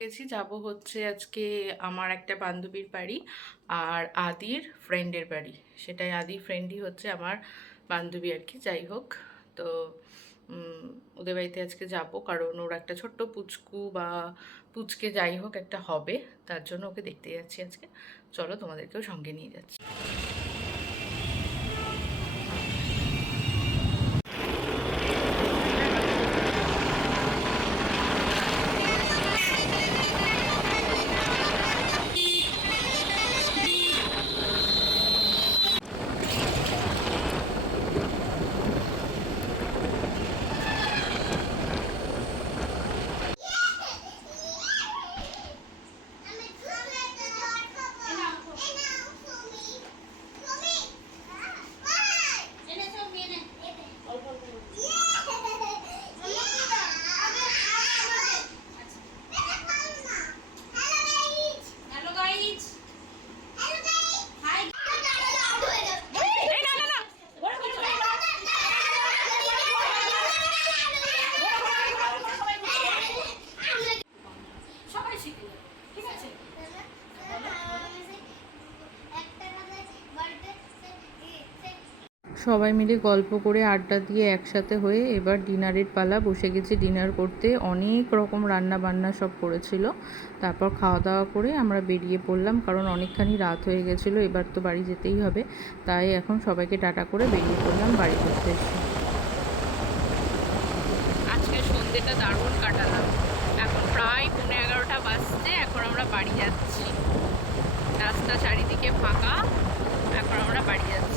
গেছি যাব হচ্ছে আজকে আমার একটা বান্ধবীর বাড়ি আর আদির ফ্রেন্ডের বাড়ি। সেটাই, আদির ফ্রেন্ডই হচ্ছে আমার বান্ধবী আর কি। যাই হোক, তো ওদের বাড়িতে আজকে যাব, কারণ ওর একটা ছোট্ট পুচকু বা পুচকে যাই হোক একটা হবে, তার জন্য ওকে দেখতে যাচ্ছি আজকে। চলো, তোমাদেরকেও সঙ্গে নিয়ে যাচ্ছি। সবাই মিলে গল্প করে আড্ডা দিয়ে একসাথে হয়ে এবার ডিনারের পালা, বসে গেছি ডিনার করতে। অনেক রকম রান্না বান্না সব করেছিল। তারপর খাওয়া দাওয়া করে আমরা বেরিয়ে পড়লাম, কারণ অনেকখানি রাত হয়ে গেছিলো, এবার তো বাড়ি যেতেই হবে। তাই এখন সবাইকে টাটা করে বেরিয়ে পড়লাম বাড়ি করতে এসে। আজকে সন্ধ্যেটা দারুণ কাটালাম। এখন প্রায় 11:30 বাজছে, এখন আমরা বাড়ি যাচ্ছি। রাস্তা চারিদিকে ফাঁকা, এখন আমরা বাড়ি যাচ্ছি।